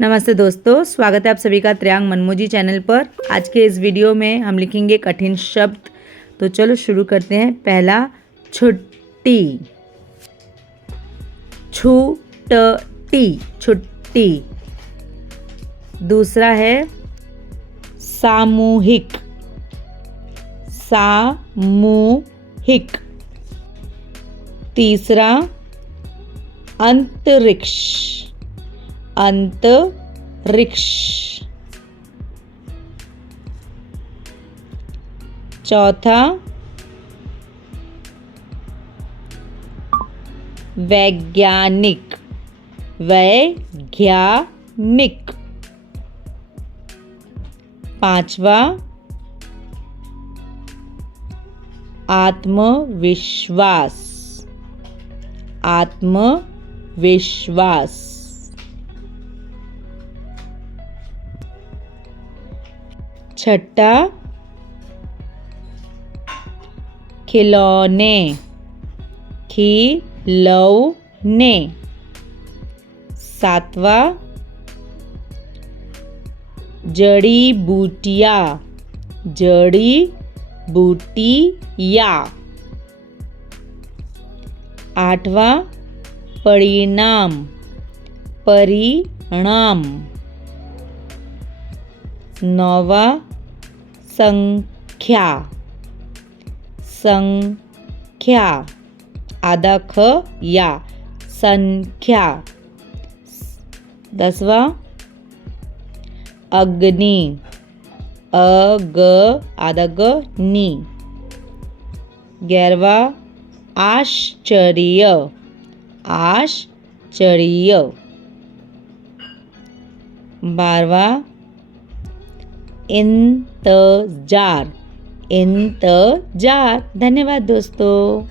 नमस्ते दोस्तों, स्वागत है आप सभी का त्रियांग मनमोजी चैनल पर। आज के इस वीडियो में हम लिखेंगे कठिन शब्द। तो चलो शुरू करते हैं। पहला छुट्टी, छुट्टी, छुट्टी। दूसरा है सामूहिक, सामूहिक। तीसरा अंतरिक्ष, अंतरिक्ष। चौथा वैज्ञानिक, वैज्ञानिक। पांचवा आत्मविश्वास, आत्मविश्वास। छठा खिलौने, खिलौने। सातवा जड़ी बूटियाँ, जड़ी बूटियाँ। आठवां परिणाम, परिणाम। नौवा संख्या, संख्या। आधा ख या, संख्या। दसवां अग्नि, अग आधा ग नी। 11वां आश्चर्य, आश्चर्य। 12वां इंतजार, इंतजार। धन्यवाद दोस्तों।